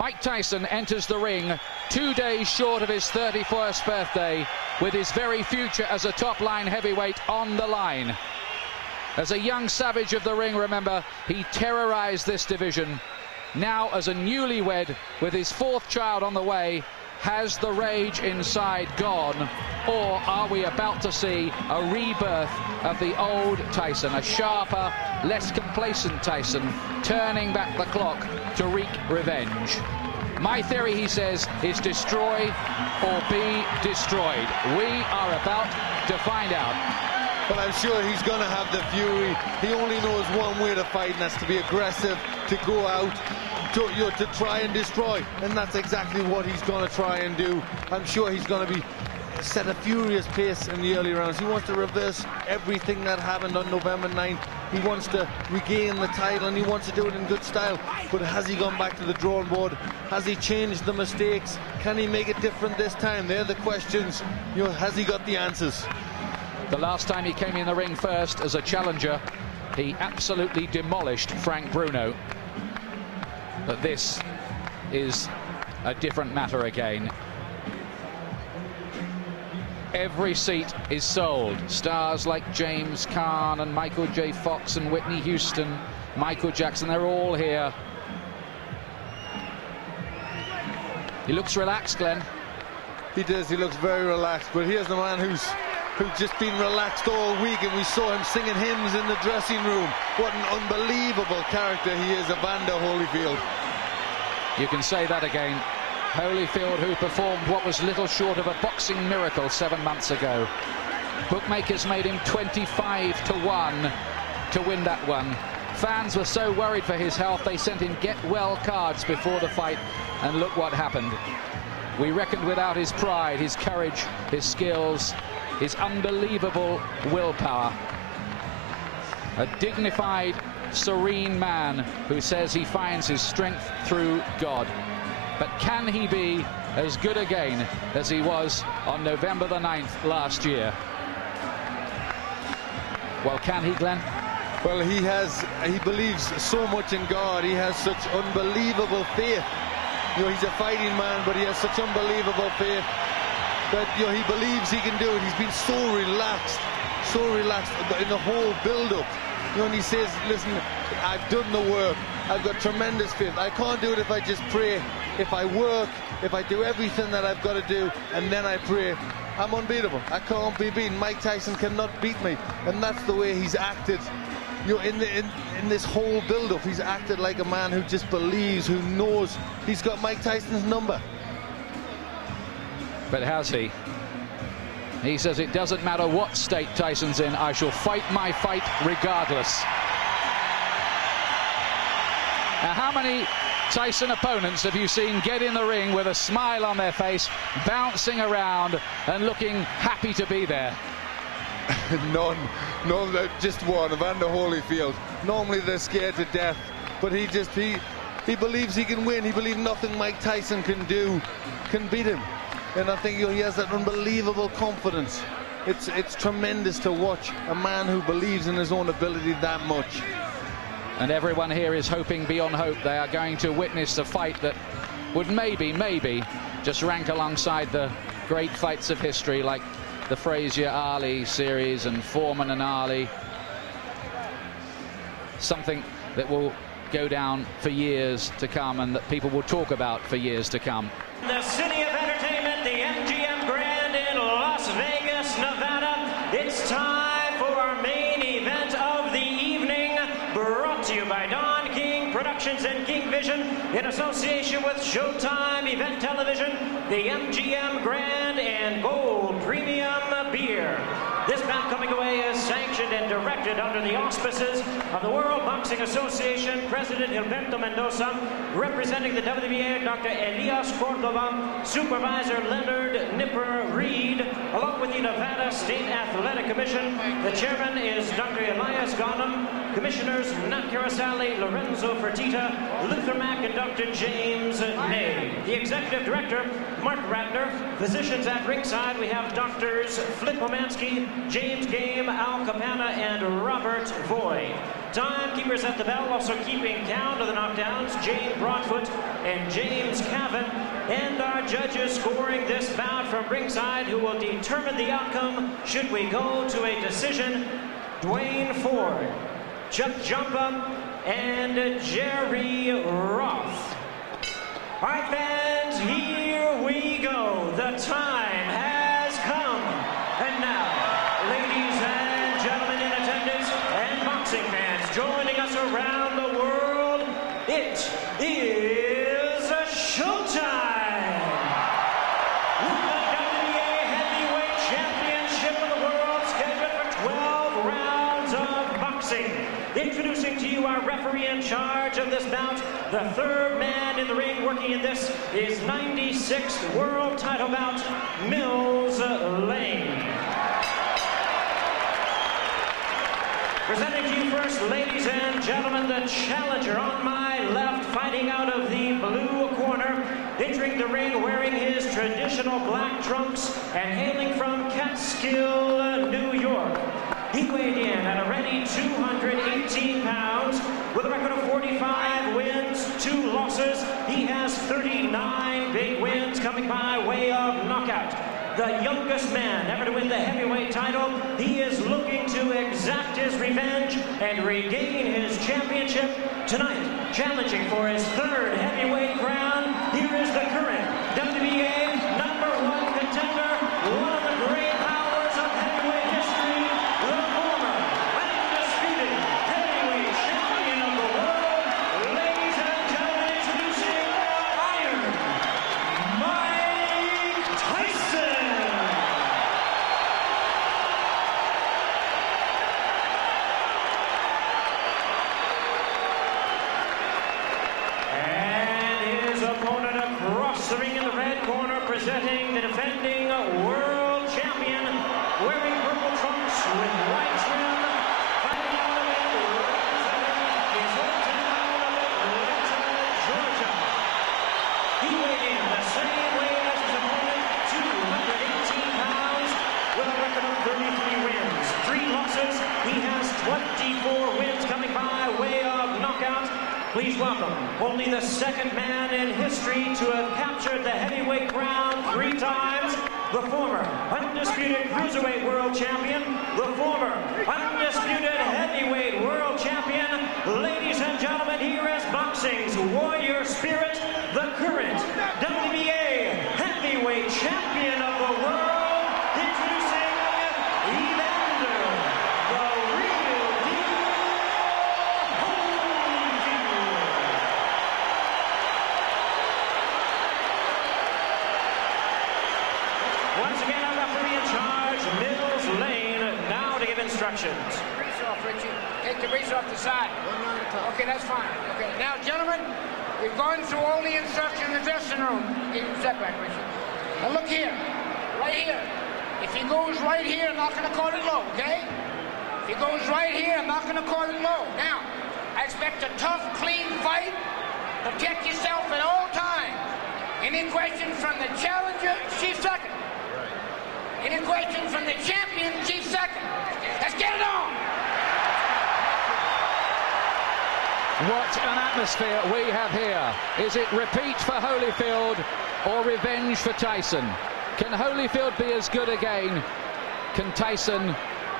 Mike Tyson enters the ring 2 days short of his 31st birthday, with his very future as a top-line heavyweight on the line. As a young savage of the ring, remember, he terrorized this division. Now, as a newlywed with his 4th child on the way, has the rage inside gone, or are we about to see a rebirth of the old Tyson, a sharper, less complacent Tyson, turning back the clock to wreak revenge? My theory, he says, is destroy or be destroyed. We are about to find out. But I'm sure he's going to have the fury. He only knows one way to fight, and that's to be aggressive, to go out, to try and destroy. And that's exactly what he's going to try and do. I'm sure he's going to set a furious pace in the early rounds. He wants to reverse everything that happened on November 9th. He wants to regain the title, and he wants to do it in good style. But has he gone back to the drawing board? Has he changed the mistakes? Can he make it different this time? They're the questions. Has he got the answers? The last time he came in the ring first as a challenger, he absolutely demolished Frank Bruno. But this is a different matter again. Every seat is sold. Stars like James Caan and Michael J. Fox and Whitney Houston, Michael Jackson, they're all here. He looks relaxed, Glenn. He does, he looks very relaxed, but here's the man who's just been relaxed all week, and we saw him singing hymns in the dressing room. What an unbelievable character he is, Evander Holyfield. You can say that again. Holyfield, who performed what was little short of a boxing miracle 7 months ago. Bookmakers made him 25-1 to win that one. Fans were so worried for his health, they sent him get-well cards before the fight, and look what happened. We reckoned without his pride, his courage, his skills, his unbelievable willpower. A dignified, serene man who says he finds his strength through God. But can he be as good again as he was on November the 9th last year? Well, can he, Glenn? Well, he believes so much in God. He has such unbelievable faith. He's a fighting man, but he has such unbelievable faith that he believes he can do it. He's been so relaxed in the whole build-up. And he says, listen, I've done the work. I've got tremendous faith. I can't do it if I just pray. If I work, if I do everything that I've got to do, and then I pray, I'm unbeatable. I can't be beaten. Mike Tyson cannot beat me. And that's the way he's acted. In this whole build-up, he's acted like a man who just believes, who knows he's got Mike Tyson's number. But has he? He says it doesn't matter what state Tyson's in, I shall fight my fight regardless. Now, how many Tyson opponents have you seen get in the ring with a smile on their face, bouncing around and looking happy to be there? None, just one, Evander Holyfield. Normally they're scared to death, but he believes he can win. He believes nothing Mike Tyson can do can beat him. And I think he has that unbelievable confidence. It's tremendous to watch a man who believes in his own ability that much. And everyone here is hoping beyond hope. They are going to witness a fight that would maybe just rank alongside the great fights of history, like the Frazier-Ali series and Foreman and Ali. Something that will go down for years to come, and that people will talk about for years to come. The city of entertainment, the MGM Grand in Las Vegas, Nevada. It's time for our main event of the evening, brought to you by Don King Productions and King Vision in association with Showtime Event Television, the MGM Grand and Gold Premium Beer. This bout coming away is sanctioned and directed under the auspices of the World Boxing Association, President Gilberto Mendoza, representing the WBA, Dr. Elias Cordova, Supervisor Leonard Nipper Reed, along with the Nevada State Athletic Commission. The chairman is Dr. Elias Ghanem, Commissioners Nat Carasali, Lorenzo Fertitta, Luther Mack, and Dr. James Ney. The Executive Director, Mark Ratner. Physicians at ringside, we have Doctors Flip Omansky, James Game, Al Capana, and Robert Voy. Timekeepers at the bell also keeping count of the knockdowns, Jane Broadfoot and James Cavan. And our judges scoring this bout from ringside, who will determine the outcome should we go to a decision: Dwayne Ford, Chuck Jumpa, and Jerry Roth. All right, fans, here we go. The time has come. And now, ladies and gentlemen in attendance and boxing fans joining us around the world, it is showtime! With the WBA Heavyweight Championship of the world scheduled for 12 rounds of boxing. Introducing to you our referee in charge of this bout, the third man in the ring working in this is 96th world title bout, Mills Lane. Presenting to you first, ladies and gentlemen, the challenger on my left, fighting out of the blue corner, entering the ring wearing his traditional black trunks and hailing from Catskill, New York. He weighed in at a ready 218 pounds with a record of 45 wins, 2 losses. He has 39 big wins coming by way of knockout. The youngest man ever to win the heavyweight title. He is looking to exact his revenge and regain his championship tonight. Challenging for his third heavyweight crown, here is the current WBA #1 contender, one of the great powers of heavyweight history, the former undisputed heavyweight champion of the world. Ladies and gentlemen, introducing Iron Mike Tyson. Opponent across the ring in the red corner, presenting the defending world champion, wearing purple trunks with white trim, fighting out of it, representing his hometown of Atlanta, Georgia. He weighed in the same weight as his opponent, 218 pounds, with a record of 33 wins, 3 losses. He has 24 wins coming by way of knockout. Please welcome only the second man in history to have captured the heavyweight crown 3 times, the former undisputed cruiserweight world champion, the former undisputed heavyweight world champion. Ladies and gentlemen, here is boxing's warrior spirit, the current WBA heavyweight champion of the world, introducing Evander, the real deal. Once again, our referee in charge, Mills Lane, now to give instructions. Grease off, Richie. Take the grease off the side. Okay, that's fine. Okay, now, gentlemen, we've gone through all the instructions in the dressing room. Get your step back, Richie. Now, look here. Right here. If he goes right here, I'm not going to call it low, okay? If he goes right here, I'm not going to call it low. Now, I expect a tough, clean fight. Protect yourself at all times. Any questions from the challenger, she's second. Any questions from the champion, she's second. Let's get it on! What an atmosphere we have here. Is it repeat for Hولفيلد or revenge for Tyson? Can Hولفيلد be as good again? Can Tyson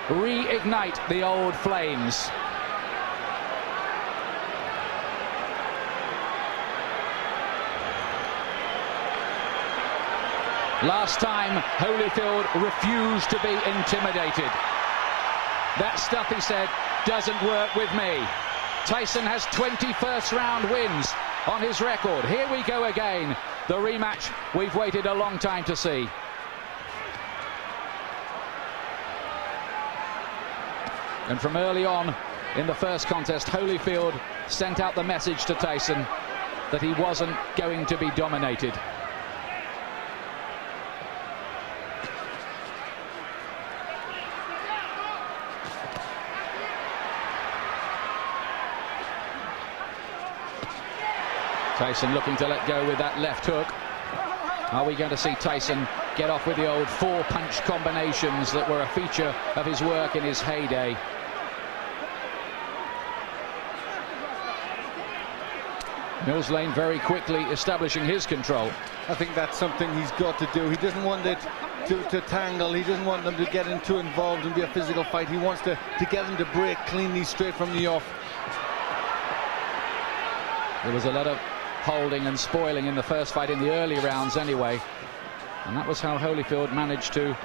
reignite the old flames? Last time, Hولفيلد refused to be intimidated. That stuff, he said, doesn't work with me. Tyson has 20 first-round wins on his record. Here we go again. The rematch we've waited a long time to see. And from early on in the first contest, Hولفيلد sent out the message to Tyson that he wasn't going to be dominated. Tyson looking to let go with that left hook. Are we going to see Tyson get off with the old 4-punch combinations that were a feature of his work in his heyday? Mills Lane very quickly establishing his control. I think that's something he's got to do. He doesn't want it to tangle. He doesn't want them to get too involved and be a physical fight. He wants to get them to break cleanly straight from the off. There was a lot of holding and spoiling in the first fight in the early rounds anyway. And that was how Holyfield managed to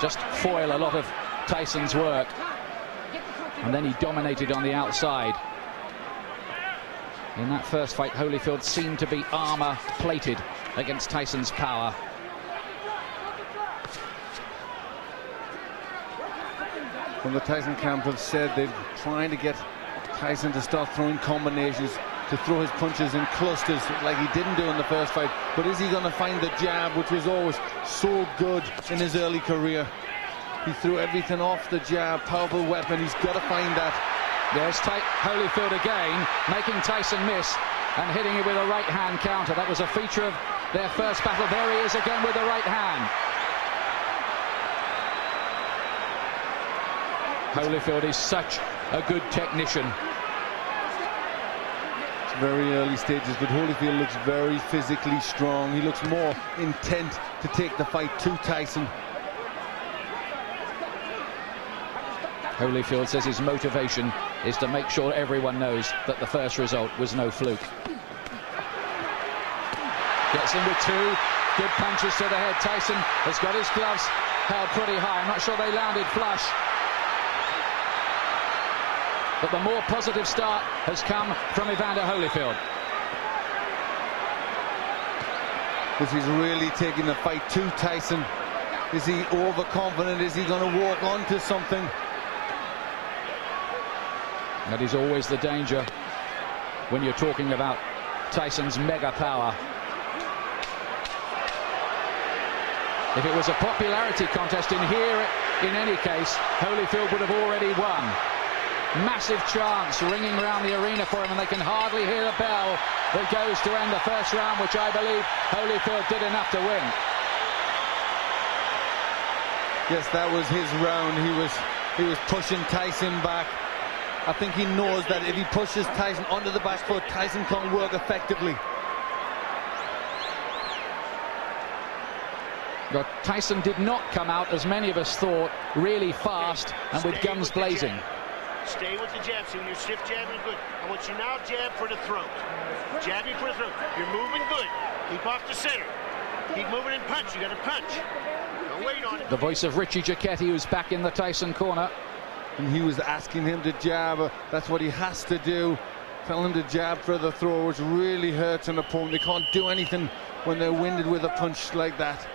just foil a lot of Taison's work. And then he dominated on the outside. In that first fight, Holyfield seemed to be armor-plated against Taison's power. From the Tyson camp have said they're trying to get Taison to start throwing combinations, to throw his punches in clusters like he didn't do in the first fight. But is he going to find the jab, which was always so good in his early career? He threw everything off the jab, powerful weapon. He's got to find that. There's Holyfield again, making Taison miss and hitting it with a right-hand counter. That was a feature of their first battle. There he is again with the right hand. Holyfield is such a good technician. It's very early stages, but Holyfield looks very physically strong. He looks more intent to take the fight to Taison. Holyfield says his motivation is to make sure everyone knows that the first result was no fluke. Gets in with two good punches to the head. Taison has got his gloves held pretty high. I'm not sure they landed flush. But the more positive start has come from Evander Holyfield. This is really taking the fight to Taison. Is he overconfident? Is he going to walk onto something? That is always the danger when you're talking about Taison's mega power. If it was a popularity contest in here, in any case, Holyfield would have already won. Massive chants ringing around the arena for him, and they can hardly hear the bell that goes to end the first round, which I believe Holyfield did enough to win. Yes, that was his round. He was pushing Taison back. I think he knows that if he pushes Taison onto the back foot, Taison can't work effectively. But Taison did not come out, as many of us thought, really fast and with guns blazing. Stay with the jab. So your stiff jab is good. I want you now jab for the throat. Jabbing for the throat. You're moving good. Keep off the center. Keep moving and punch. You got to punch. Don't wait on it. The voice of Richie Giacchetti, who's back in the Taison corner. And he was asking him to jab. That's what he has to do. Tell him to jab for the throw, which really hurts an opponent. They can't do anything when they're winded with a punch like that.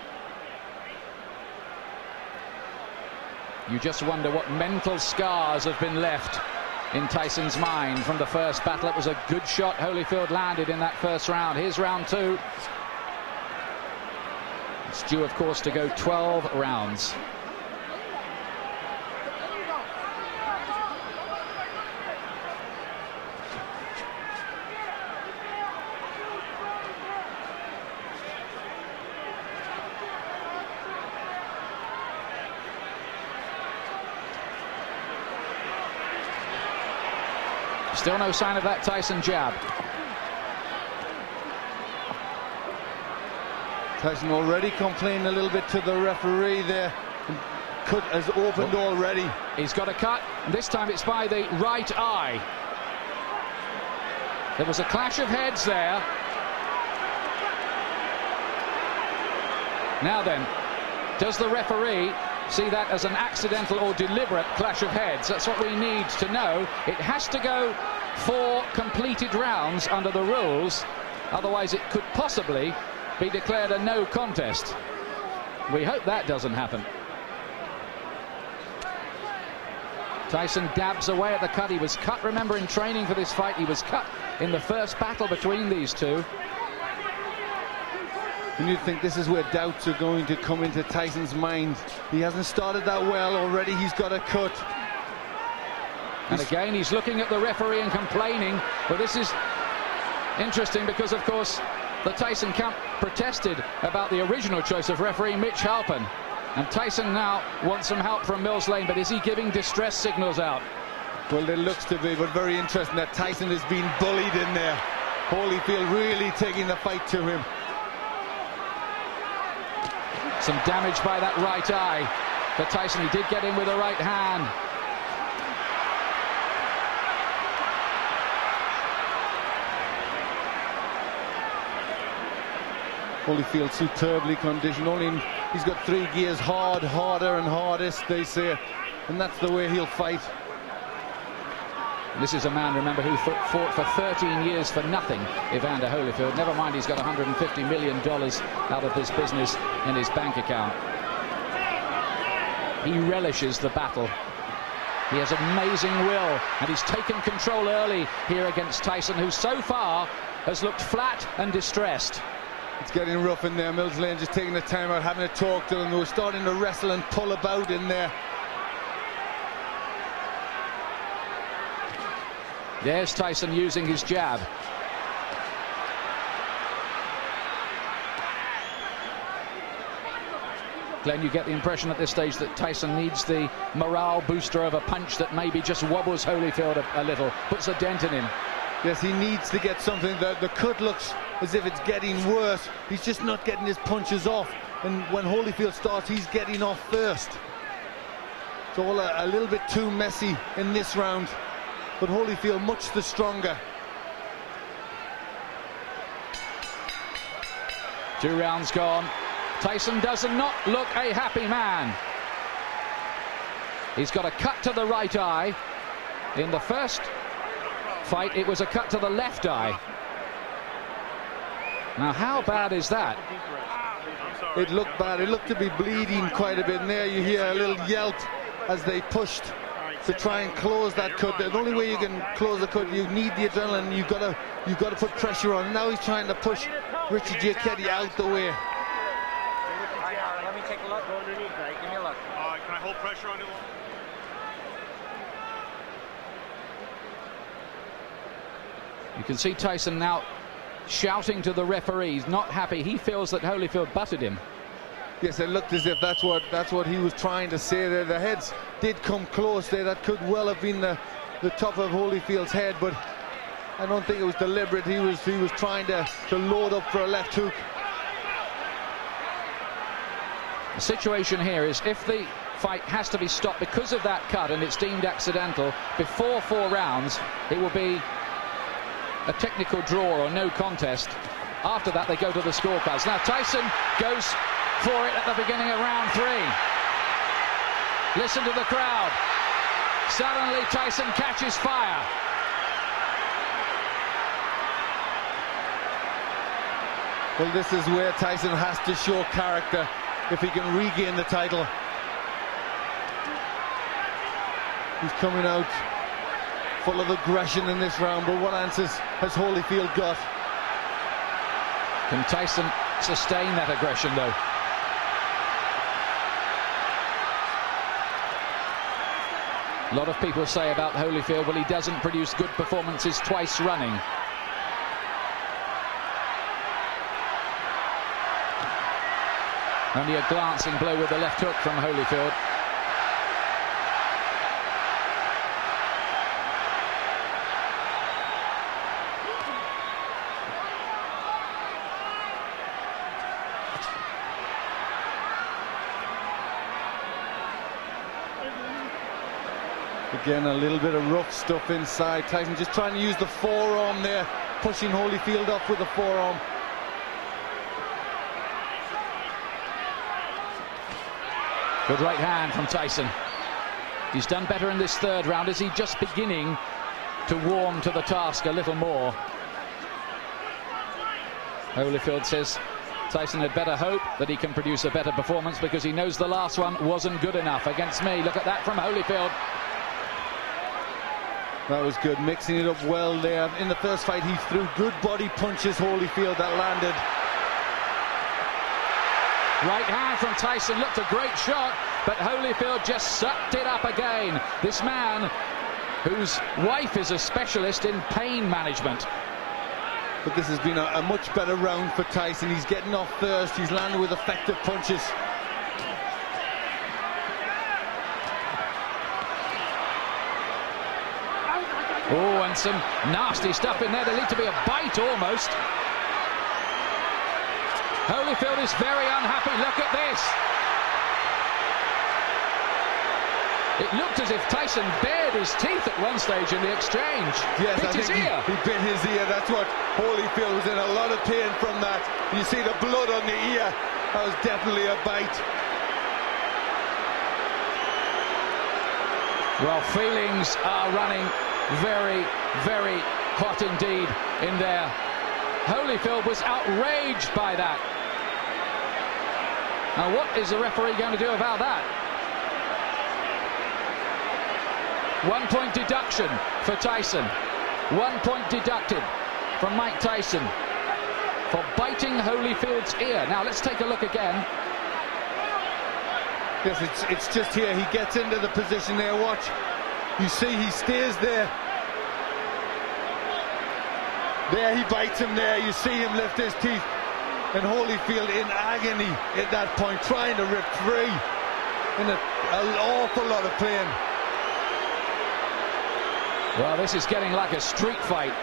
You just wonder what mental scars have been left in Taison's mind from the first battle. It was a good shot Holyfield landed in that first round. Here's round two. It's due, of course, to go 12 rounds. Still no sign of that Taison jab. Taison already complaining a little bit to the referee there. Cut has opened already. He's got a cut, and this time it's by the right eye. There was a clash of heads there. Now then, does the referee see that as an accidental or deliberate clash of heads? That's what we need to know. It has to go 4 completed rounds under the rules, otherwise it could possibly be declared a no contest. We hope that doesn't happen. Taison dabs away at the cut. He was cut, remember, in training for this fight. He was cut in the first battle between these two. And you'd think this is where doubts are going to come into Taison's mind. He hasn't started that well already. He's got a cut. And again, he's looking at the referee and complaining. But this is interesting because, of course, the Taison camp protested about the original choice of referee Mitch Halpin. And Taison now wants some help from Mills Lane, but is he giving distress signals out? Well, it looks to be, but very interesting that Tyson is being bullied in there. Holyfield really taking the fight to him. Some damage by that right eye for Tyson. He did get in with a right hand. Holyfield superbly conditioned. He's got 3 gears: hard, harder and hardest, they say, and that's the way he'll fight. This is a man, remember, who fought for 13 years for nothing, Evander Holyfield. Never mind, he's got $150 million out of this business in his bank account. He relishes the battle. He has amazing will, and he's taken control early here against Tyson, who so far has looked flat and distressed. It's getting rough in there. Mills Lane just taking the time out, having a talk to them. They were starting to wrestle and pull about in there. There's Tyson using his jab. Glenn, you get the impression at this stage that Tyson needs the morale booster of a punch that maybe just wobbles Holyfield a little, puts a dent in him. Yes, he needs to get something. The cut looks as if it's getting worse. He's just not getting his punches off. And when Holyfield starts, he's getting off first. It's all a little bit too messy in this round. But Holyfield much the stronger. 2 rounds gone. Tyson does not look a happy man. He's got a cut to the right eye. In the first fight, it was a cut to the left eye. Now, how bad is that? It looked bad. It looked to be bleeding quite a bit. And there you hear a little yelp as they pushed to try and close that cut. The only way you can close the cut, you need the adrenaline. You've got to put pressure on. Now he's trying to push Richard Giacchetti out the way. Let me take a look. Go underneath, right? Give me a look. Can I hold pressure on it? You can see Tyson now shouting to the referees, not happy. He feels that Holyfield butted him. Yes, it looked as if that's what he was trying to say there. The heads did come close there. That could well have been the top of Holyfield's head, but I don't think it was deliberate. He was trying to load up for a left hook. The situation here is if the fight has to be stopped because of that cut and it's deemed accidental before 4 rounds, it will be a technical draw or no contest. After that, they go to the scorecards. Now Tyson goes for it at the beginning of round 3. Listen to the crowd. Suddenly Tyson catches fire. Well, this is where Tyson has to show character if he can regain the title. He's coming out full of aggression in this round, but what answers has Holyfield got? Can Tyson sustain that aggression, though? A lot of people say about Holyfield, well, he doesn't produce good performances twice running. Only a glancing blow with the left hook from Holyfield. Again, a little bit of rough stuff inside. Tyson just trying to use the forearm there, pushing Holyfield off with the forearm. Good right hand from Tyson. He's done better in this 3rd round. Is he just beginning to warm to the task a little more? Holyfield says Tyson had better hope that he can produce a better performance because he knows the last one wasn't good enough against me. Look at that from Holyfield. That was good, mixing it up well there. In the first fight, he threw good body punches, Holyfield, that landed. Right hand from Tyson, looked a great shot, but Holyfield just sucked it up again. This man, whose wife is a specialist in pain management. But this has been a much better round for Tyson. He's getting off first, he's landing with effective punches. and some nasty stuff in there. There lead to be a bite almost. Holifield is very unhappy. Look at this. It looked as if Taison bared his teeth at one stage in the exchange. Yes, bit I his think ear. He bit his ear. That's what Holifield was in a lot of pain from that. You see the blood on the ear. That was definitely a bite. Well, feelings are running very, very hot indeed in there. Holifield was outraged by that. Now, what is the referee going to do about that? 1 point deduction for Taison. 1 point deducted from Mike Taison for biting Holifield's ear. Now, let's take a look again. Yes, it's just here. He gets into the position there. Watch. You see he stays there. There he bites him there. You see him lift his teeth. And Holifield in agony at that point, trying to rip free. In an awful lot of pain. Well, this is getting like a street fight.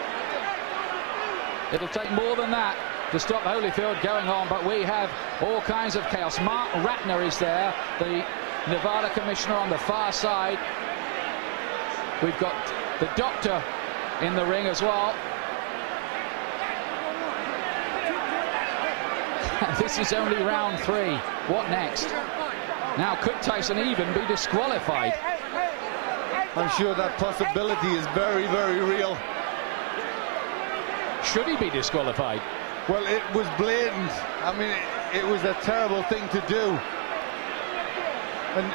It'll take more than that to stop Holifield going on, but we have all kinds of chaos. Mark Ratner is there, the Nevada commissioner on the far side. We've got the doctor in the ring as well. This is only round 3. What next? Now, could Taison even be disqualified? I'm sure that possibility is very, very real. Should he be disqualified? Well, it was blatant. I mean, it was a terrible thing to do. And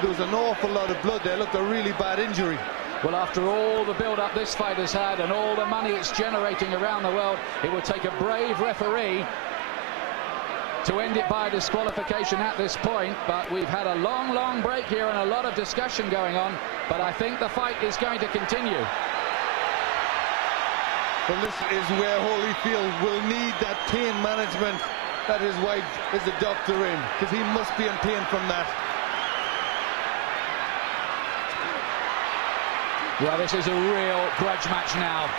there was an awful lot of blood there. Looked a really bad injury. Well, after all the build-up this fight has had and all the money it's generating around the world, it would take a brave referee to end it by disqualification at this point. But we've had a long, long break here and a lot of discussion going on. But I think the fight is going to continue. Well, this is where Holifield will need that pain management that his wife is a doctor in, because he must be in pain from that. Well, this is a real grudge match now.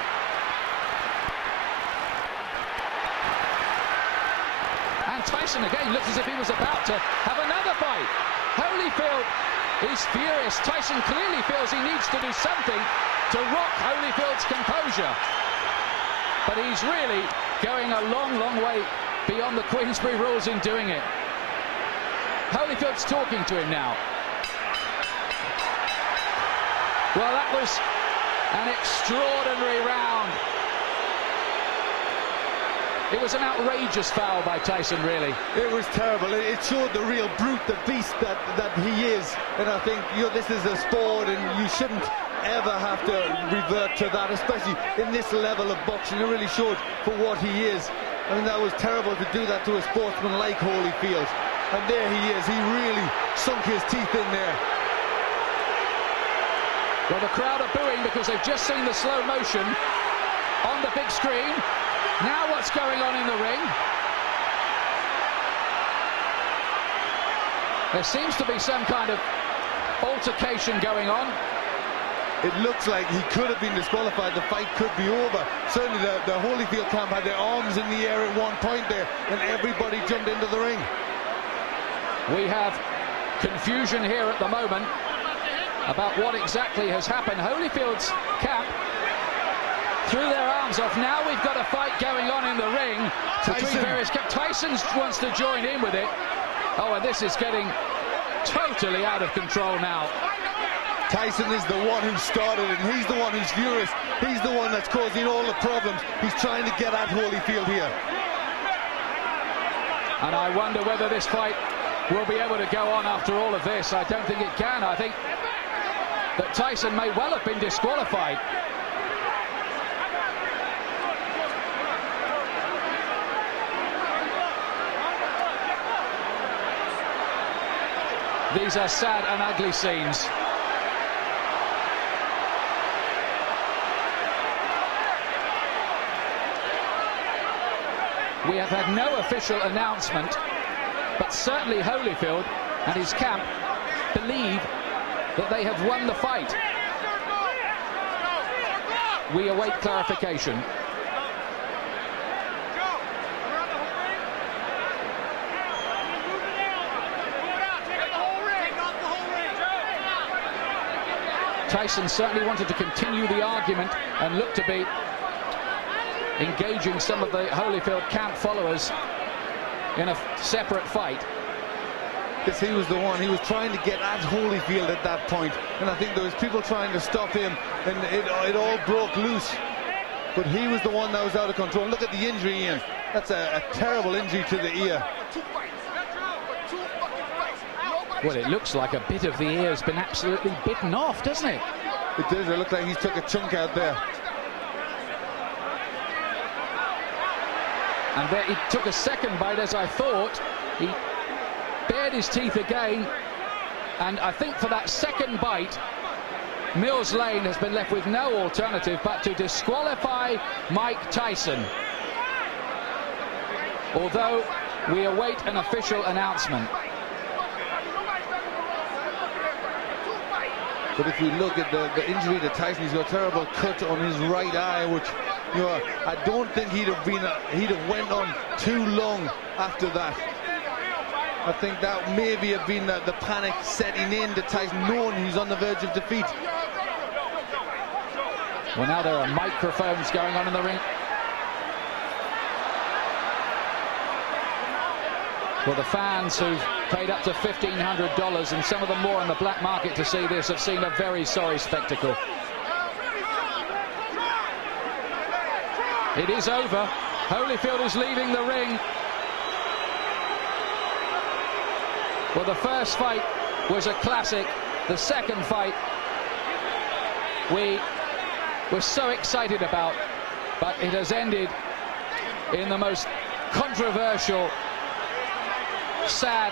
And Taison again looks as if he was about to have another fight. Holyfield is furious. Taison clearly feels he needs to do something to rock Holyfield's composure. But he's really going a long, long way beyond the Queensberry rules in doing it. Holyfield's talking to him now. Well, that was an extraordinary round. It was an outrageous foul by Taison, really. It was terrible. It showed the real brute, the beast that he is. And I think, you know, this is a sport and you shouldn't ever have to revert to that, especially in this level of boxing. It really showed for what he is. I mean, that was terrible to do that to a sportsman like Holifield. And there he is. He really sunk his teeth in there. Well, the crowd are booing because they've just seen the slow motion on the big screen. Now what's going on in the ring? There seems to be some kind of altercation going on. It looks like he could have been disqualified. The fight could be over. Certainly the Holifield camp had their arms in the air at one point there, and everybody jumped into the ring. We have confusion here at the moment about what exactly has happened. Holyfield's camp threw their arms off. Now we've got a fight going on in the ring between various camps. Taison wants to join in with it. Oh, and this is getting totally out of control now. Taison is the one who started it, and he's the one who's furious. He's the one that's causing all the problems. He's trying to get at Holifield here. And I wonder whether this fight will be able to go on after all of this. I don't think it can. I think that Taison may well have been disqualified. These are sad and ugly scenes. We have had no official announcement, but certainly Holifield and his camp believe that they have won the fight. we await clarification. Tyson certainly wanted to continue the argument and looked to be engaging some of the Holyfield camp followers in a separate fight. Because he was the one, he was trying to get at Holyfield at that point, and I think there was people trying to stop him, and it all broke loose. But he was the one that was out of control. Look at the injury, Ian. That's a terrible injury to the ear. Well, it looks like a bit of the ear has been absolutely bitten off, doesn't it? It does. It looks like he's took a chunk out there. And there he took a second bite, as I thought. He bared his teeth again, and I think for that second bite, Mills Lane has been left with no alternative but to disqualify Mike Tyson. Although we await an official announcement. But if we look at the injury to Tyson, he's got a terrible cut on his right eye, which, you know, I don't think he'd have went on too long after that. I think that maybe have been the panic setting in to Tyson, knowing he's on the verge of defeat. Well, now there are microphones going on in the ring. Well, the fans who've paid up to $1,500 and some of them more on the black market to see this have seen a very sorry spectacle. It is over. Holyfield is leaving the ring. Well, the first fight was a classic. The second fight we were so excited about, but it has ended in the most controversial, sad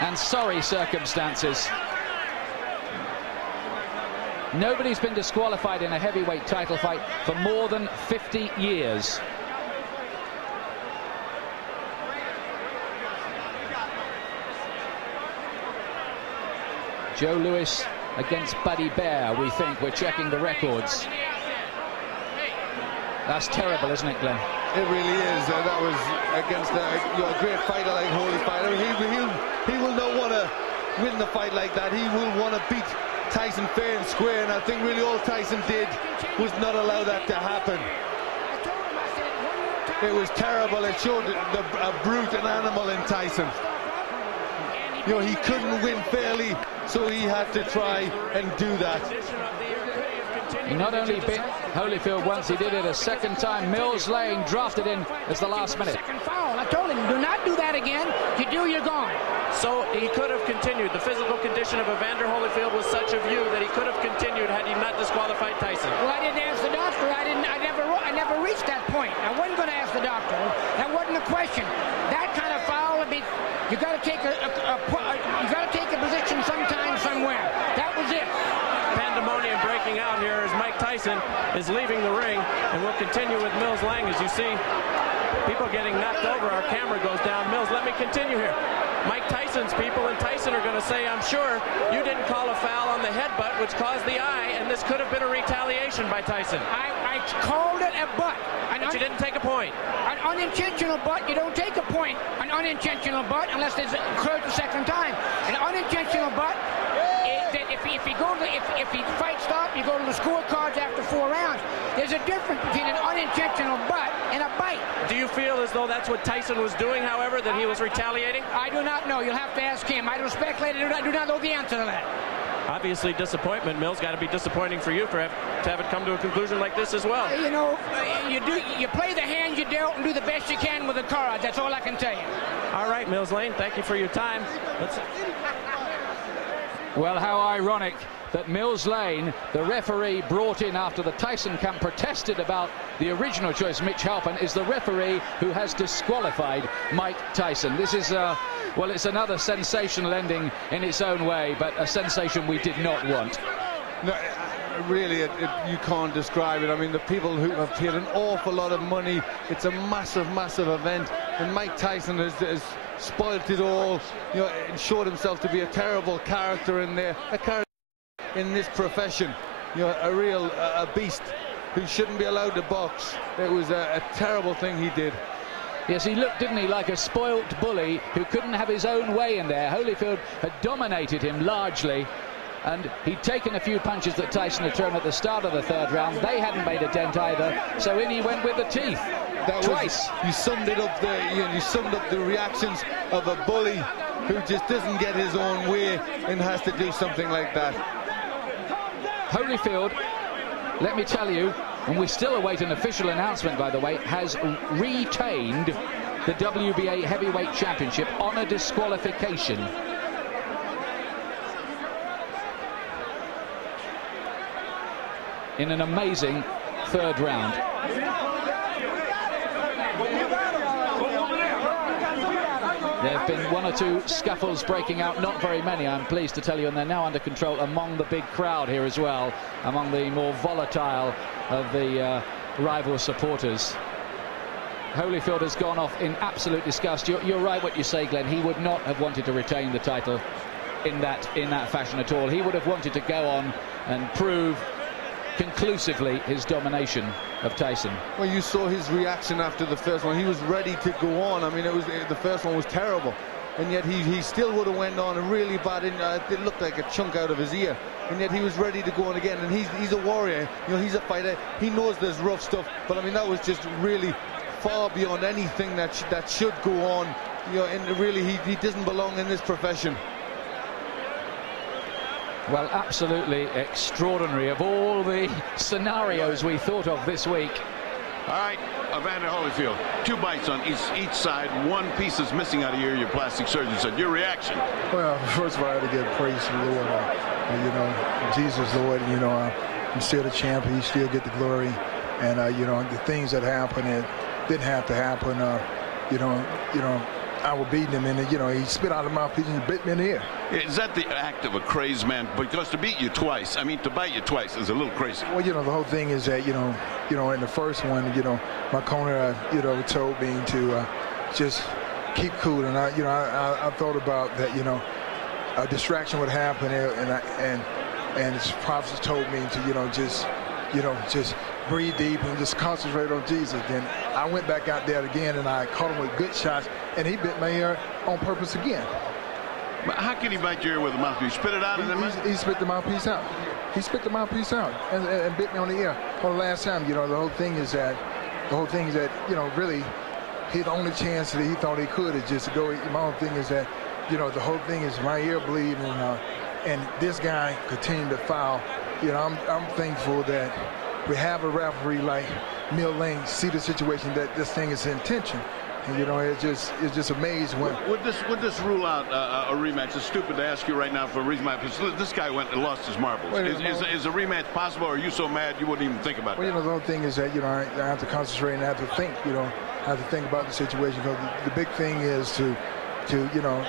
and sorry circumstances. Nobody's been disqualified in a heavyweight title fight for more than 50 years. Joe Louis against Buddy Bear, we think. We're checking the records. That's terrible, isn't it, Glenn? It really is. That was against a great fighter like Holyfield. He will not want to win the fight like that. He will want to beat Tyson fair and square, and I think really all Tyson did was not allow that to happen. It was terrible. It showed a brute, an animal in Tyson. You know, he couldn't win fairly, so he had to try and do that. He not only bit Holyfield once, he did it a second time. Mills Lane drafted in as the last minute. Second foul. I told him, do not do that again. If you do, you're gone. So he could have continued. The physical condition of Evander Holyfield was such a view that he could have continued had he not disqualified Tyson. Well, I didn't ask the doctor. I never reached that point. I wasn't going to ask the doctor. That wasn't a question. That kind of foul, you got to take a position sometime, somewhere. That was it. Pandemonium breaking out here as Mike Tyson is leaving the ring, and we'll continue with Mills Lang. As you see people getting knocked over, our camera goes down. Mills, let me continue here. Mike Tyson's people and Tyson are going to say, I'm sure you didn't call a foul on the headbutt which caused the eye, and this could have been a retaliation by Tyson. I called it a butt. But you didn't take a point. An unintentional butt, you don't take a point. An unintentional butt, unless it's occurred the second time. An unintentional butt, if he fight stop, you go to the scorecards after 4 rounds. There's a difference between an unintentional butt and a bite. Do you feel as though that's what Tyson was doing, however, that he was retaliating? I do not know. You'll have to ask him. I don't speculate. I do not know the answer to that. Obviously, disappointment. Mills, got to be disappointing for you to have it come to a conclusion like this as well. You know, you play the hand you dealt and do the best you can with the cards. That's all I can tell you. All right, Mills Lane, thank you for your time. Well, how ironic that Mills Lane, the referee brought in after the Tyson camp protested about the original choice, Mitch Halpin, is the referee who has disqualified Mike Tyson. This is, well, it's another sensational ending in its own way, but a sensation we did not want. No, really, you can't describe it. I mean, the people who have paid an awful lot of money, it's a massive, massive event, and Mike Tyson has spoilt it all, you know, and showed himself to be a terrible character in there, a character in this profession, you know, a real beast. who shouldn't be allowed to box. It was a terrible thing he did. Yes, he looked, didn't he, like a spoilt bully who couldn't have his own way in there. Holyfield had dominated him largely, and he'd taken a few punches that Tyson had thrown at the start of the third round. They hadn't made a dent either, so in he went with the teeth. That twice. You summed it up there. You summed up the reactions of a bully who just doesn't get his own way and has to do something like that. Holyfield, let me tell you, and we still await an official announcement, by the way, has retained the WBA Heavyweight Championship on a disqualification. In an amazing third round. There have been one or two scuffles breaking out, not very many, I'm pleased to tell you, and they're now under control among the big crowd here as well, among the more volatile of the rival supporters. Holyfield has gone off in absolute disgust. You're right what you say, Glenn. He would not have wanted to retain the title in that fashion at all. He would have wanted to go on and prove conclusively his domination of Tyson. Well, you saw his reaction after the first one. He was ready to go on. I mean, the first one was terrible, and yet he still would have went on a really bad. It looked like a chunk out of his ear, and yet he was ready to go on again. And he's a warrior. You know, he's a fighter. He knows there's rough stuff, but I mean, that was just really far beyond anything that should go on. You know, and really, he doesn't belong in this profession. Well, absolutely extraordinary. Of all the scenarios we thought of this week. All right, Evander Holyfield, 2 bites on each side. 1 piece is missing out of your plastic surgeon said. Your reaction? Well, first of all, I had to give praise to the Lord. You know, Jesus, Lord, you know, I'm still the champion. He still get the glory. And, you know, the things that happened, it didn't have to happen. You know, I was beating him, and you know, he spit out of my mouthpiece and bit me in the ear. Is that the act of a crazed man? Because to beat you twice, I mean, to bite you twice is a little crazy. Well, you know, the whole thing is that, you know, in the first one, you know, my corner, you know, told me to just keep cool, and I thought about that, you know, a distraction would happen, and his prophets told me to, you know, just breathe deep and just concentrate on Jesus. Then I went back out there again, and I caught him with good shots, and he bit my ear on purpose again. But how can he bite your ear with a mouthpiece? Spit it out? He spit the mouthpiece out. He spit the mouthpiece out and bit me on the ear. For the last time, you know, the whole thing is that, you know, really, the only chance that he thought he could is just to go. My whole thing is that, you know, the whole thing is my ear bleeding, and this guy continued to foul. You know, I'm thankful that we have a referee like Mill Lane see the situation that this thing is intention. And, you know, it's just amazing when. Would this rule out a rematch? It's stupid to ask you right now for a reason. This guy went and lost his marbles. Is a rematch possible, or are you so mad you wouldn't even think about it? Well, you know, the whole thing is that, you know, I have to concentrate and I have to think, you know, I have to think about the situation. Because the big thing is to you know,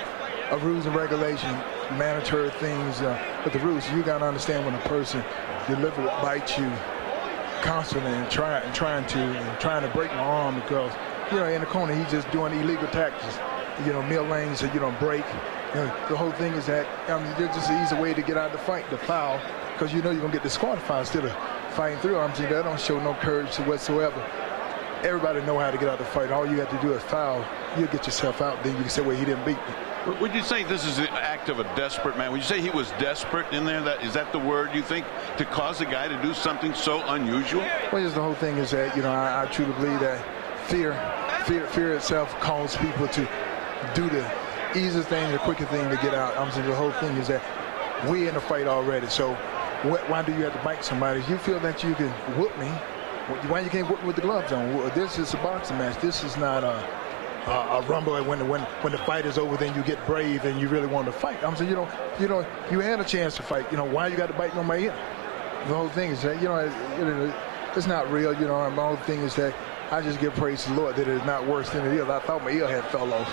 rules and regulation, mandatory things, but the rules, you got to understand when a person deliberately bites you constantly and trying to break my arm, because, you know, in the corner he's just doing illegal tactics. You know, Mill Lane said, you don't break. You know, the whole thing is that, I mean, there's just an easy way to get out of the fight, the foul, because you know you're gonna get disqualified instead of fighting through. I'm saying that don't show no courage whatsoever. Everybody know how to get out of the fight. All you have to do is foul. You'll get yourself out. Then you can say, well, he didn't beat me. Would you say this is an act of a desperate man? Would you say he was desperate in there? Is that the word you think, to cause a guy to do something so unusual? Well, just the whole thing is that, you know, I truly believe that fear itself causes people to do the easiest thing, the quicker thing to get out. I'm saying the whole thing is that we're in the fight already. So why do you have to bite somebody? If you feel that you can whoop me, why you can't whoop me with the gloves on? This is a boxing match. This is not a rumble. When the fight is over, then you get brave and you really want to fight. I'm saying, you had a chance to fight. You know, why you got to bite on my ear? The whole thing is that, you know, it's not real. You know, my whole thing is that I just give praise to the Lord that it's not worse than it is. I thought my ear had fell off.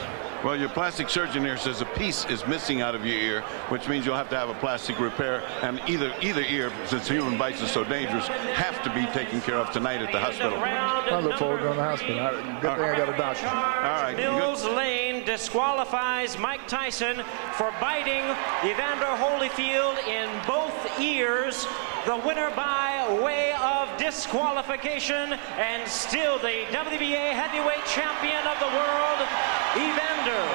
Well, your plastic surgeon here says a piece is missing out of your ear, which means you'll have to have a plastic repair, and either ear, since human bites are so dangerous, have to be taken care of tonight at the hospital. I look forward to going to the hospital. Good thing I got a doctor. All right. Mills Lane disqualifies Mike Tyson for biting Evander Holyfield in both ears. The winner by way of disqualification, and still the WBA heavyweight champion of the world, Evander,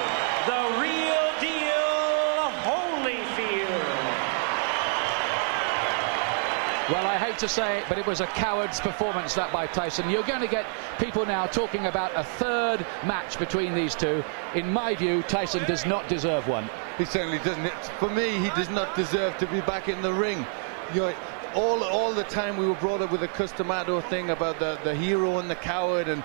the real deal, Holyfield. Well, I hate to say it, but it was a coward's performance, that by Tyson. You're going to get people now talking about a third match between these two. In my view, Tyson does not deserve one. He certainly doesn't. For me, he does not deserve to be back in the ring. You know, all the time we were brought up with a Customato thing about the hero and the coward, and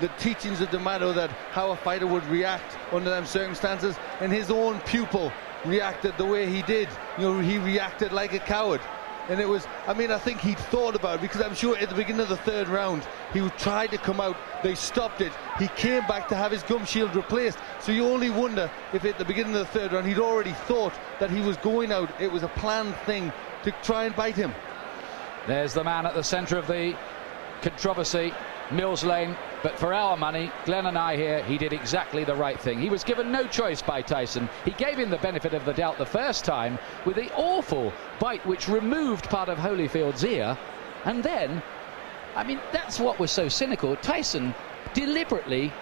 the teachings of D'Amato that how a fighter would react under them circumstances, and his own pupil reacted the way he did. You know, he reacted like a coward. And it was, I mean, I think he'd thought about it, because I'm sure at the beginning of the third round he tried to come out, they stopped it, he came back to have his gum shield replaced. So you only wonder if at the beginning of the third round he'd already thought that he was going out. It was a planned thing to try and bite him. There's the man at the centre of the controversy, Mills Lane. But for our money, Glenn and I here, he did exactly the right thing. He was given no choice by Tyson. He gave him the benefit of the doubt the first time with the awful bite which removed part of Holyfield's ear. And then, I mean, that's what was so cynical. Tyson deliberately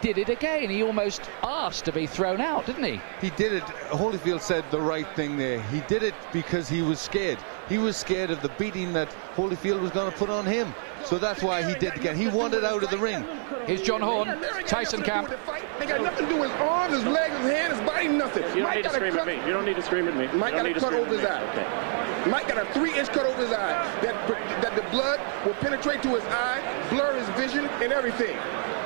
did it again. He almost asked to be thrown out, didn't he? He did it. Holyfield said the right thing there. He did it because he was scared. He was scared of the beating that Holyfield was going to put on him. So that's why he did it again. He wanted out of the ring. Here's John Horn, Tyson camp. Ain't got nothing to do with his arms, his legs, his hand, his body, nothing. You don't need to scream at me. You don't need to scream at me. Mike got a cut over his eye. Okay. Mike got a 3-inch cut over his eye. That the blood will penetrate to his eye, blur his vision, and everything.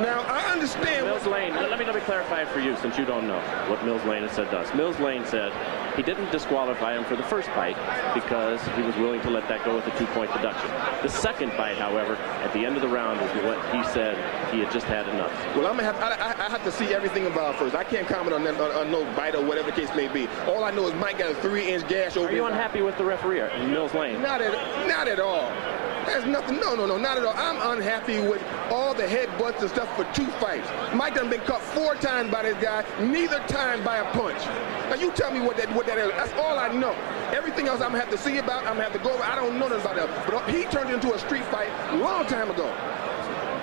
Now, I understand. Mills Lane, let me clarify it for you, since you don't know what Mills Lane has said to us. Mills Lane said he didn't disqualify him for the first bite because he was willing to let that go with a 2-point deduction. The second bite, however, at the end of the round, is what he said he had just had enough. Well, I have to see everything about it first. I can't comment on that, on no bite or whatever the case may be. All I know is Mike got a 3-inch gash over his eye. Are you unhappy with the referee, Mills Lane? Not at all. There's nothing, no, not at all. I'm unhappy with all the headbutts and stuff for 2 fights. Mike done been cut 4 times by this guy, neither time by a punch. Now you tell me what that is. That's all I know. Everything else I'm gonna have to see about, I'm gonna have to go over. I don't know nothing about that. But he turned it into a street fight a long time ago.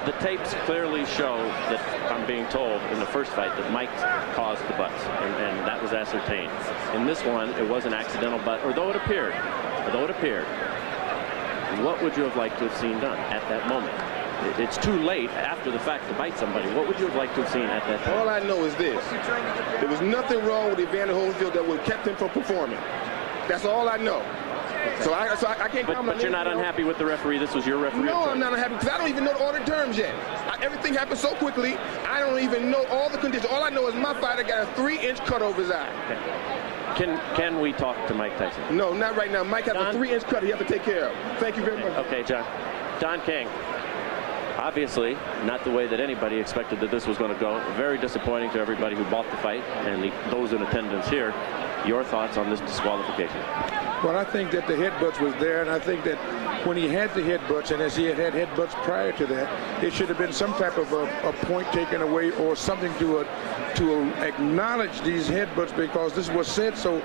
The tapes clearly show that, I'm being told, in the first fight that Mike caused the butts, and that was ascertained. In this one, it was an accidental butt, although it appeared, what would you have liked to have seen done at that moment? It's too late after the fact to bite somebody. What would you have liked to have seen at that time? All I know is this. There was nothing wrong with Evander Holyfield that would have kept him from performing. That's all I know. So I can't comment. But you're not unhappy with the referee? This was your referee? No, I'm not unhappy because I don't even know the order terms yet. Everything happened so quickly, I don't even know all the conditions. All I know is my fighter got a 3-inch cut over his eye. Okay. Can we talk to Mike Tyson? No, not right now. Mike has a 3-inch cut he has to take care of. Thank you very much. Okay, John. Don King. Obviously, not the way that anybody expected that this was going to go. Very disappointing to everybody who bought the fight and those in attendance here. Your thoughts on this disqualification? Well, I think that the headbutts was there, and I think that when he had the headbutts, and as he had headbutts prior to that, it should have been some type of a point taken away or something to acknowledge these headbutts, because this was said so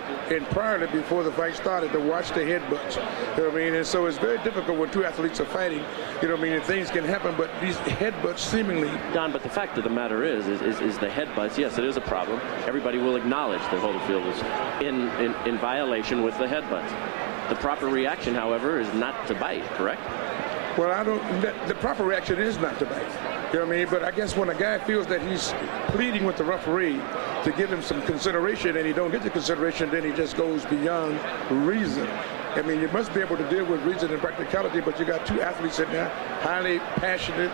priorly before the fight started, to watch the headbutts. You know what I mean? And so it's very difficult when 2 athletes are fighting. You know what I mean? And things can happen, but these headbutts seemingly. Don, but the fact of the matter is the headbutts. Yes, it is a problem. Everybody will acknowledge that Holyfield was in violation with the headbutts. The proper reaction, however, is not to bite, correct? Well, the proper reaction is not to bite. You know what I mean? But I guess when a guy feels that he's pleading with the referee to give him some consideration and he don't get the consideration, then he just goes beyond reason. I mean, you must be able to deal with reason and practicality, but you got 2 athletes in there, highly passionate,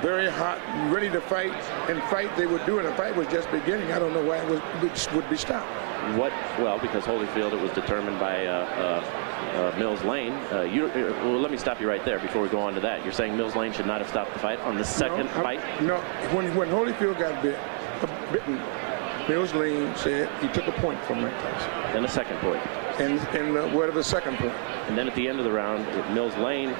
very hot, ready to fight, and fight they would do, and the fight was just beginning. I don't know why it would be stopped. Well, because Holyfield, it was determined by Mills Lane. Well, let me stop you right there before we go on to that. You're saying Mills Lane should not have stopped the fight on the second fight? No, when Holyfield got bit, bitten, Mills Lane said he took a point from Mike Tyson. Then a second point. And what of the second point? And then at the end of the round, Mills Lane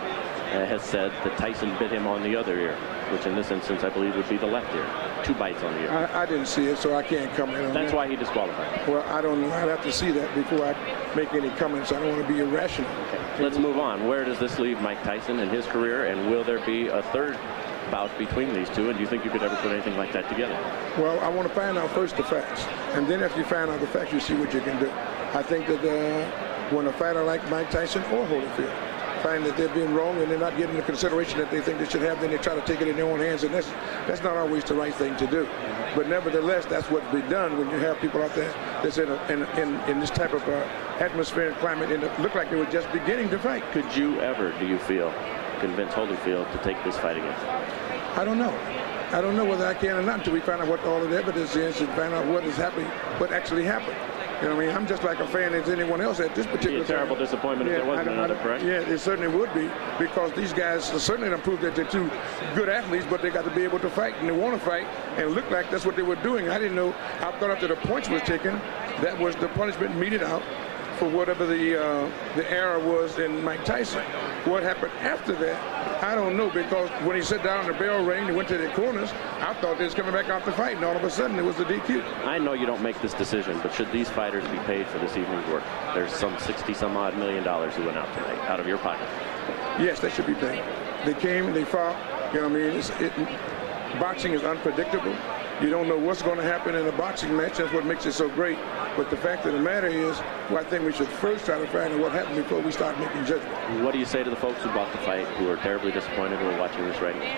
has said that Tyson bit him on the other ear, which in this instance I believe would be the left ear. 2 bites on the ear. I didn't see it, so I can't comment on that. That's why he disqualified. Well, I don't know. I'd have to see that before I make any comments. I don't want to be irrational. Okay. Let's move on. Where does this leave Mike Tyson in his career, and will there be a third bout between these two, and do you think you could ever put anything like that together? Well, I want to find out first the facts, and then after you find out the facts, you see what you can do. I think that when a fighter like Mike Tyson or Holyfield find that they're being wrong and they're not getting the consideration that they think they should have, then they try to take it in their own hands, and that's not always the right thing to do. But nevertheless, that's what's been done when you have people out there that's in this type of atmosphere and climate, and it looked like they were just beginning to fight. Could you ever, do you feel, convince Holyfield to take this fight again? I don't know. I don't know whether I can or not until we find out what all of the evidence is and find out what is happening, what actually happened. You know what I mean? I'm just like a fan as anyone else at this particular time. It'd be a terrible disappointment if there wasn't another, correct? Yeah, it certainly would be, because these guys certainly don't prove that they're two good athletes, but they got to be able to fight, and they want to fight, and it looked like that's what they were doing. I didn't know. I thought after the points was taken, that was the punishment meted out for whatever the error was in Mike Tyson. What happened after that, I don't know, because when he sat down, the bell rang, he went to the corners, I thought they was coming back out to fight, and all of a sudden it was the DQ. I know you don't make this decision, but should these fighters be paid for this evening's work? There's some $60-some-odd million who went out tonight, out of your pocket. Yes, they should be paid. They came, they fought, you know what I mean? Boxing is unpredictable. You don't know what's going to happen in a boxing match. That's what makes it so great. But the fact of the matter is, well, I think we should first try to find out what happened before we start making judgment. What do you say to the folks who bought the fight, who are terribly disappointed, who are watching this right now?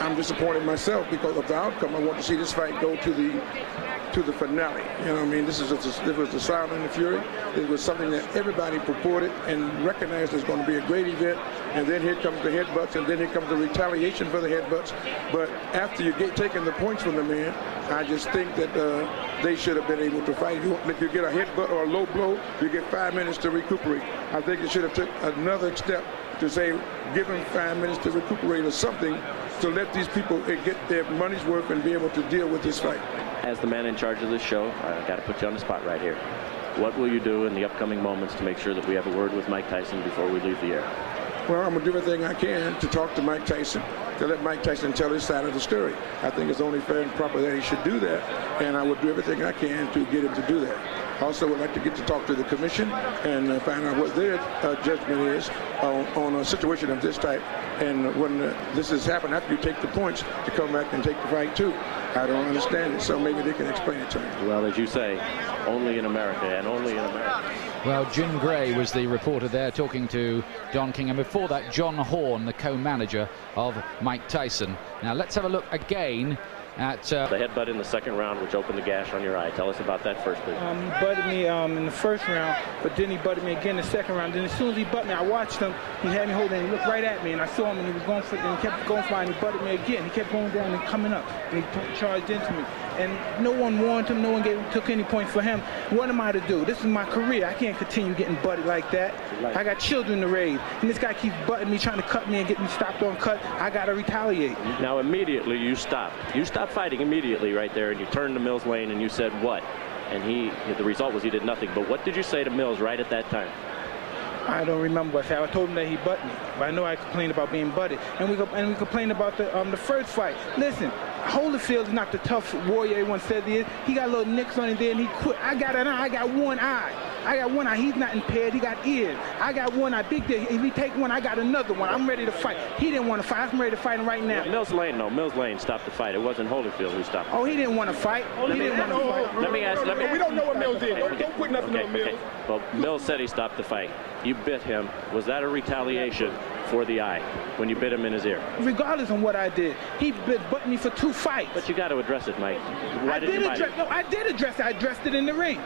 I'm disappointed myself because of the outcome. I want to see this fight go to the finale. You know what I mean? This was the Sound and the Fury. It was something that everybody purported and recognized as going to be a great event. And then here comes the headbutts, and then here comes the retaliation for the headbutts. But after you get taking the points from the man, I just think that they should have been able to fight. If you get a headbutt or a low blow, you get 5 minutes to recuperate. I think it should have took another step to say, give them 5 minutes to recuperate or something, to let these people get their money's worth and be able to deal with this fight. As the man in charge of this show, I've got to put you on the spot right here. What will you do in the upcoming moments to make sure that we have a word with Mike Tyson before we leave the air? Well, I'm going to do everything I can to talk to Mike Tyson, to let Mike Tyson tell his side of the story. I think it's only fair and proper that he should do that, and I would do everything I can to get him to do that. Also, would like to get to talk to the commission and find out what their judgment is on a situation of this type. And when this has happened, after you take the points, to come back and take the fight too. I don't understand it, so maybe they can explain it to me. Well, as you say, only in America, and only in America. Well, Jim Gray was the reporter there talking to Don King, and before that, John Horn, the co-manager of Mike Tyson. Now, let's have a look again at the headbutt in the second round, which opened the gash on your eye. Tell us about that first, please. He butted me in the first round, but then he butted me again in the second round. Then as soon as he butted me, I watched him. He had me holding, and he looked right at me, and I saw him, and he was going for it, and he kept going for it, and he butted me again. He kept going down and coming up, and he charged into me. And no one warned him, no one took any points for him. What am I to do? This is my career. I can't continue getting butted like that. Right. I got children to raise, and this guy keeps butting me, trying to cut me and get me stopped on cut. I got to retaliate. Now, immediately you stopped. You stopped fighting immediately right there, and you turned to Mills Lane, and you said what? And the result was he did nothing. But what did you say to Mills right at that time? I don't remember. I told him that he butted me, but I know I complained about being butted, and we complained about the first fight. Listen, Holyfield is not the tough warrior everyone says he is. He got little nicks on his there, and he quit. I got an eye. I got one eye. I got one eye. He's not impaired. He got ears. I got one eye. Big deal. If he take one, I got another one. I'm ready to fight. He didn't want to fight. I'm ready to fight him right now. Mills Lane, no. Mills Lane stopped the fight. It wasn't Holyfield who stopped the fight. Oh, he didn't want to fight. He didn't want to fight. Let me ask. We don't know what Mills did. Don't put nothing on Mills. Okay. Well, Mills said he stopped the fight. You bit him. Was that a retaliation for the eye when you bit him in his ear? Regardless of what I did, he butted me for 2 fights. But you got to address it, Mike. I did address it. I addressed it in the ring.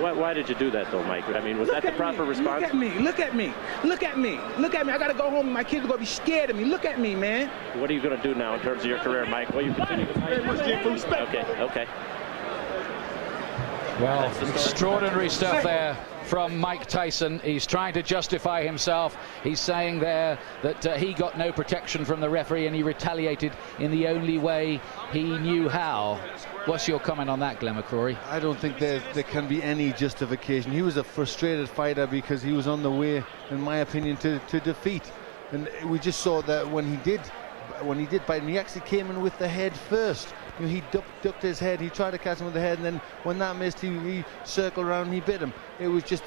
Why did you do that, though, Mike? I mean, was that the proper response? Look at me. Look at me. Look at me. Look at me. I got to go home and my kids are going to be scared of me. Look at me, man. What are you going to do now in terms of your career, Mike? Well, you continue to fight. Okay. Well, extraordinary stuff there from Mike Tyson. He's trying to justify himself. He's saying there that he got no protection from the referee and he retaliated in the only way he knew how. What's your comment on that, Glenn McCrory? I don't think there can be any justification. He was a frustrated fighter because he was on the way, in my opinion, to defeat. And we just saw that when he did bite him, he actually came in with the head first. You know, he ducked his head, he tried to catch him with the head, and then when that missed, he circled around and he bit him. It was just